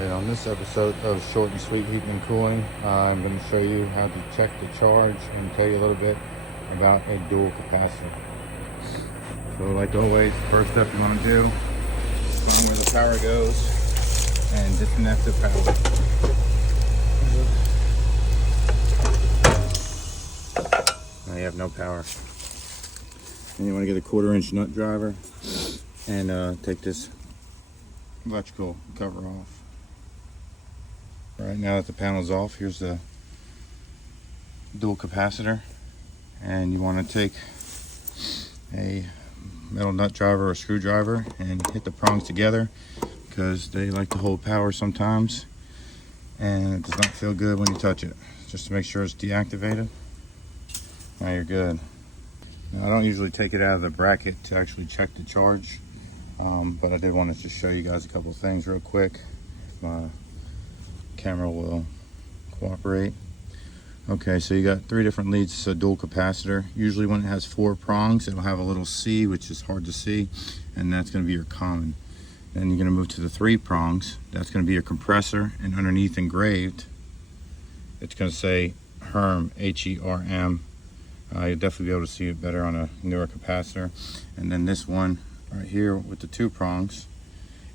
Okay, on this episode of Short and Sweet Heating and Cooling, I'm going to show you how to check the charge and tell you a little bit about a dual capacitor. So like always, first step you want to do is find where the power goes and disconnect the power. Now you have no power. Then you want to get a 1/4-inch nut driver and take this electrical cover off. Right now that the panel's off, here's the dual capacitor, and you want to take a metal nut driver or screwdriver and hit the prongs together because they like to hold power sometimes and it does not feel good when you touch it. Just to make sure it's deactivated. Now you're good. Now, I don't usually take it out of the bracket to actually check the charge, but I did want to just show you guys a couple of things real quick. My camera will cooperate. Okay, so you got 3 different leads. It's a dual capacitor. Usually when it has 4 prongs, it'll have a little C, which is hard to see, and that's going to be your common. Then you're going to move to the 3 prongs. That's going to be your compressor, and underneath engraved, it's going to say HERM, H-E-R-M. You'll definitely be able to see it better on a newer capacitor. And then this one right here with the 2 prongs,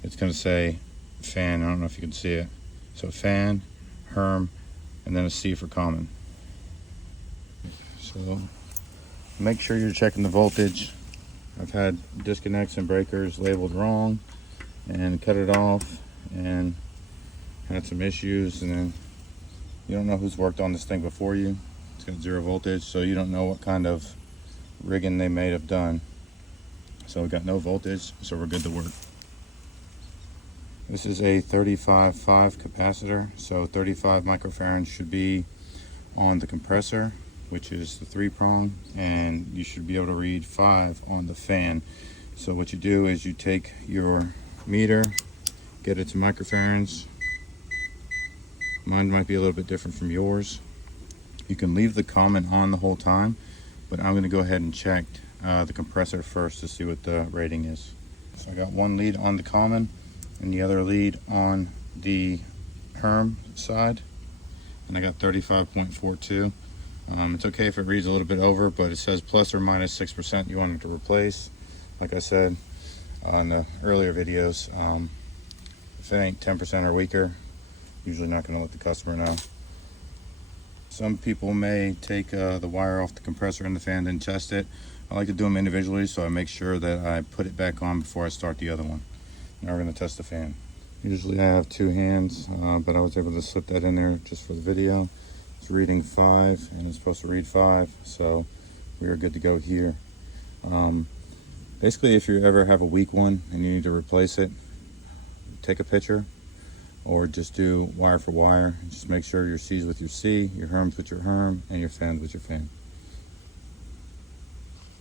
it's going to say fan. I don't know if you can see it. So fan, HERM, and then a C for common. So make sure you're checking the voltage. I've had disconnects and breakers labeled wrong and cut it off and had some issues, and then you don't know who's worked on this thing before you. It's got 0 voltage, so you don't know what kind of rigging they may have done. So we got no voltage, so we're good to work. This is a 35.5 capacitor, so 35 microfarads should be on the compressor, which is the 3 prong, and you should be able to read 5 on the fan. So what you do is you take your meter, get it to microfarads. Mine might be a little bit different from yours. You can leave the common on the whole time, but I'm going to go ahead and check the compressor first to see what the rating is. So I got 1 lead on the common and the other lead on the HERM side, and I got 35.42. It's okay if it reads a little bit over, but it says plus or minus 6% you want it to replace. Like I said on the earlier videos, if it ain't 10% or weaker, usually not going to let the customer know. Some people may take the wire off the compressor and the fan, then test it. I like to do them individually, so I make sure that I put it back on before I start the other one. Now we're going to test the fan. Usually I have 2 hands, but I was able to slip that in there just for the video. It's reading 5, and it's supposed to read 5, so we are good to go here. Basically, if you ever have a weak one and you need to replace it, take a picture, or just do wire for wire. Just make sure your C's with your C, your HERM's with your HERM, and your fan's with your fan.